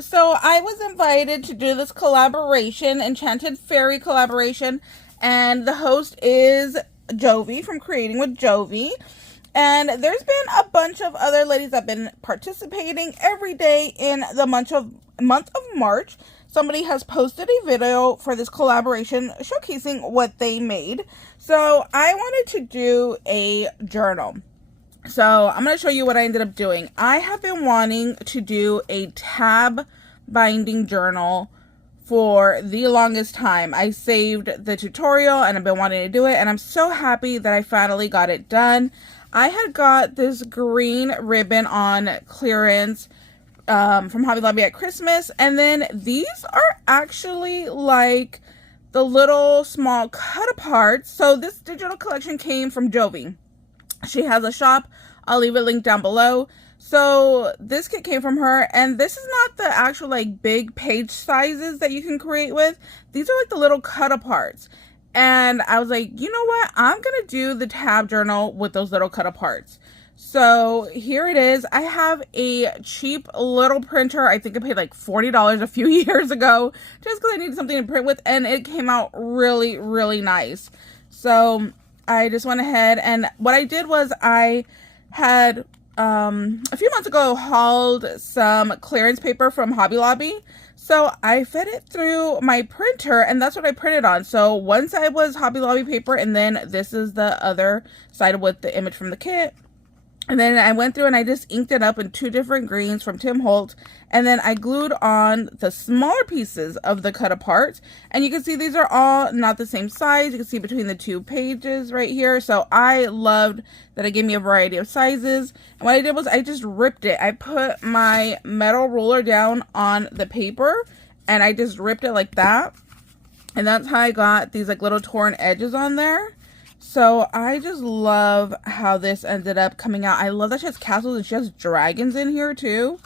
So I was invited to do this collaboration, Enchanted Fairy collaboration, and the host is Jovi from Creating with Jovi. And there's been a bunch of other ladies that have been participating every day in the month of March. Somebody has posted a video for this collaboration showcasing what they made. So I wanted to do a journal. So I'm going to show you what I ended up doing. I have been wanting to do a tab binding journal for the longest time. I saved the tutorial and I've been wanting to do it, and I'm so happy that I finally got it done. I had got this green ribbon on clearance from Hobby Lobby at Christmas, and then these are actually like the little small cut aparts. So this digital collection came from Jovi. She has a shop. I'll leave a link down below. So this kit came from her, and this is not the actual like big page sizes that you can create with. These are like the little cut aparts. And I was like, you know what? I'm going to do the tab journal with those little cut aparts. So here it is. I have a cheap little printer. I think I paid like $40 a few years ago just because I needed something to print with, and it came out really, really nice. So I just went ahead, and what I did was I had a few months ago hauled some clearance paper from Hobby Lobby. So I fed it through my printer, and that's what I printed on. So one side was Hobby Lobby paper, and then this is the other side with the image from the kit. And then I went through and I just inked it up in 2 different greens from Tim Holtz. And then I glued on the smaller pieces of the cut apart. And you can see these are all not the same size. You can see between the 2 pages right here. So I loved that it gave me a variety of sizes. And what I did was I just ripped it. I put my metal ruler down on the paper and I just ripped it like that. And that's how I got these like little torn edges on there. So I just love how this ended up coming out. I love that she has castles and she has dragons in here too.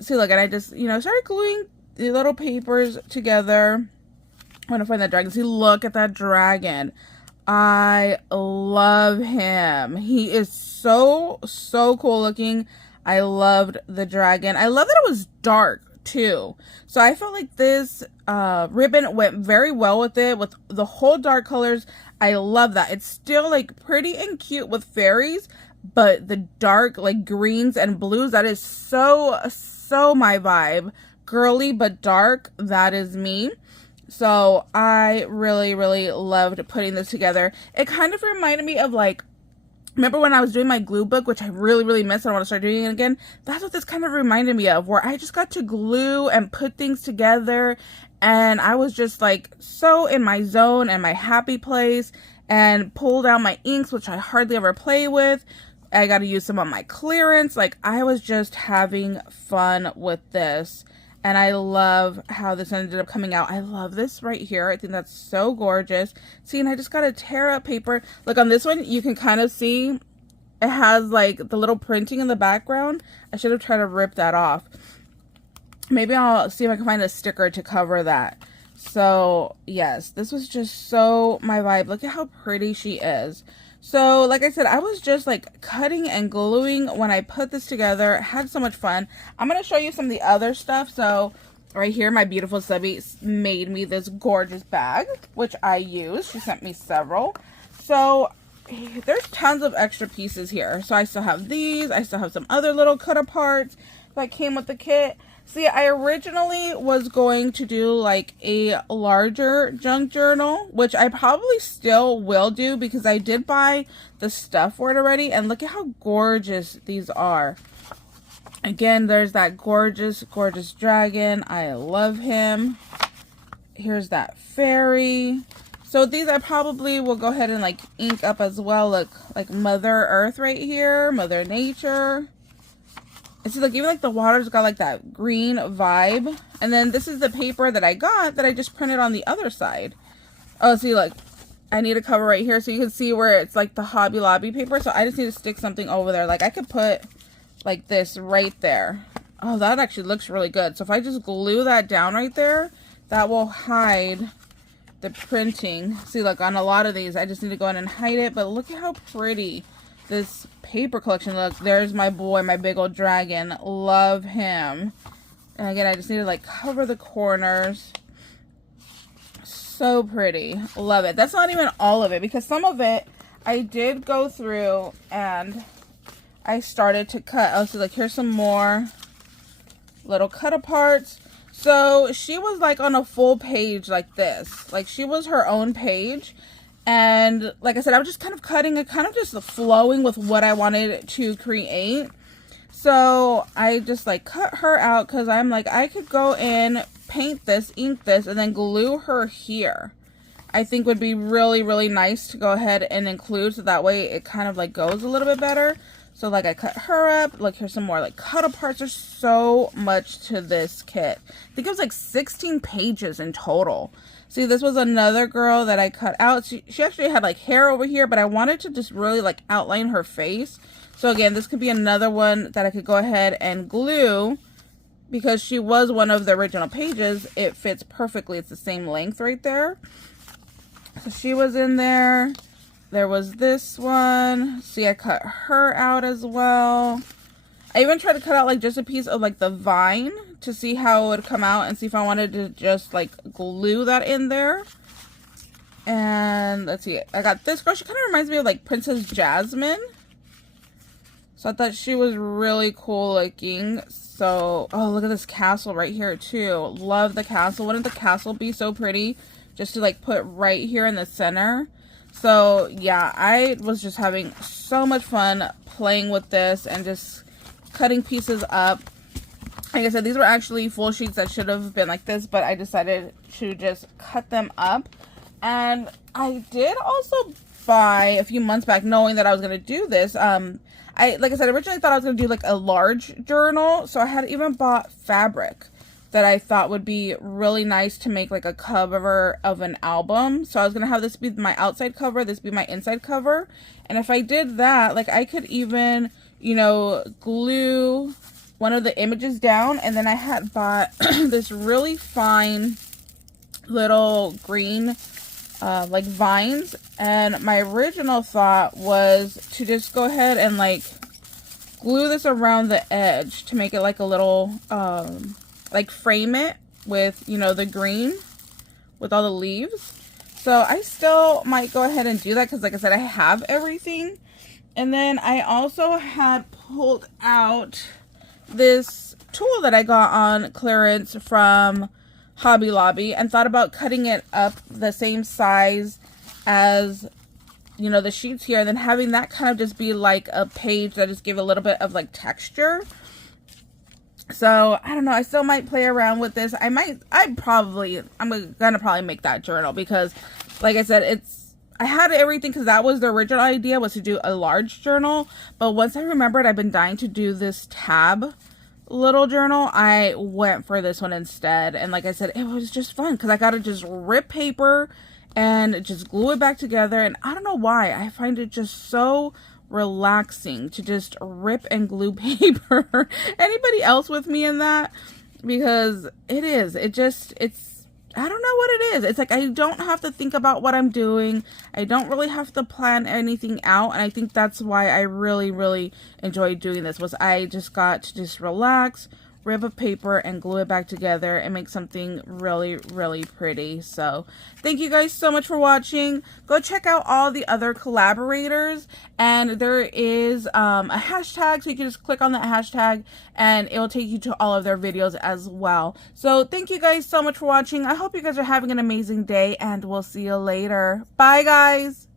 See, look, and I just, started gluing the little papers together. I want to find that dragon. See, look at that dragon. I love him. He is so cool looking. I loved the dragon. I love that it was dark too. So I felt like this ribbon went very well with it, with the whole dark colors. I love that. It's still like pretty and cute with fairies, but the dark like greens and blues, that is so my vibe. Girly but dark, that is me. So I really loved putting this together. It kind of reminded me of like, remember when I was doing my glue book, which I really miss, and I want to start doing it again? That's what this kind of reminded me of, where I just got to glue and put things together, and I was just like so in my zone and my happy place, and pulled out my inks, which I hardly ever play with. I got to use some on my clearance. Like, I was just having fun with this. And I love how this ended up coming out. I love this right here. I think that's so gorgeous. See, and I just got to tear up paper. Look, on this one, you can kind of see it has like the little printing in the background. I should have tried to rip that off. Maybe I'll see if I can find a sticker to cover that. So, yes, this was just so my vibe. Look at how pretty she is. So, like I said, I was just like cutting and gluing when I put this together. I had so much fun. I'm going to show you some of the other stuff. So, right here, my beautiful subby made me this gorgeous bag, which I used. She sent me several. So, there's tons of extra pieces here. So, I still have these. I still have some other little cut aparts that came with the kit. See, I originally was going to do like a larger junk journal, which I probably still will do because I did buy the stuff for it already. And look at how gorgeous these are. Again, there's that gorgeous dragon. I love him. Here's that fairy. So these I probably will go ahead and like ink up as well. Look, like Mother Earth right here, Mother Nature. And see, like, even like the water's got like that green vibe. And then this is the paper that I got that I just printed on the other side. Oh, see, look, I need a cover right here so you can see where it's like the Hobby Lobby paper. So I just need to stick something over there. Like, I could put like this right there. Oh, that actually looks really good. So if I just glue that down right there, that will hide the printing. See, look, on a lot of these, I just need to go in and hide it. But look at how pretty this paper collection. Look, there's my boy, my big old dragon. Love him. And again, I just need to like cover the corners. So pretty. Love it. That's not even all of it, because some of it I did go through and I started to cut. Oh, so like here's some more little cut aparts. So she was like on a full page like this. Like she was her own page. And like I said, I was just kind of cutting it, kind of just flowing with what I wanted to create. So I just like cut her out because I'm like, I could go in, paint this, ink this, and then glue her here. I think would be really, really nice to go ahead and include, so that way it kind of like goes a little bit better. So like I cut her up. Look, here's some more like cut aparts. There's so much to this kit. I think it was like 16 pages in total. See, this was another girl that I cut out. She actually had like hair over here, but I wanted to just really like outline her face. So again, this could be another one that I could go ahead and glue, because she was one of the original pages. It fits perfectly. It's the same length right there. So she was in there. There was this one. See, I cut her out as well. I even tried to cut out like just a piece of like the vine to see how it would come out and see if I wanted to just like glue that in there. And let's see, I got this girl. She kind of reminds me of like Princess Jasmine. So I thought she was really cool looking. So, oh, look at this castle right here too. Love the castle. Wouldn't the castle be so pretty just to like put right here in the center? So yeah, I was just having so much fun playing with this and just cutting pieces up. Like I said, these were actually full sheets that should have been like this, but I decided to just cut them up. And I did also buy a few months back, knowing that I was going to do this. Like I said, originally thought I was going to do like a large journal. So I had even bought fabric that I thought would be really nice to make like a cover of an album. So I was going to have this be my outside cover, this be my inside cover. And if I did that, like I could even, you know, glue one of the images down. And then I had bought this really fine little green like vines, and my original thought was to just go ahead and like glue this around the edge to make it like a little like frame it with, you know, the green with all the leaves. So I still might go ahead and do that because like I said, I have everything. And then I also had pulled out this tool that I got on clearance from Hobby Lobby and thought about cutting it up the same size as, you know, the sheets here, and then having that kind of just be like a page that just give a little bit of like texture. So I don't know, I still might play around with this. I'm gonna probably make that journal because like I said, I had everything because that was the original idea, was to do a large journal. But once I remembered I've been dying to do this tab little journal, I went for this one instead. And like I said, it was just fun because I got to just rip paper and just glue it back together. And I don't know why, I find it just so relaxing to just rip and glue paper. Anybody else with me in that? Because it's I don't know what it is. It's like I don't have to think about what I'm doing. I don't really have to plan anything out. And I think that's why I really, really enjoyed doing this, was I just got to just relax, rip a paper and glue it back together and make something really, really pretty. So thank you guys so much for watching. Go check out all the other collaborators, and there is a hashtag, so you can just click on that hashtag and it will take you to all of their videos as well. So thank you guys so much for watching. I hope you guys are having an amazing day, and we'll see you later. Bye guys.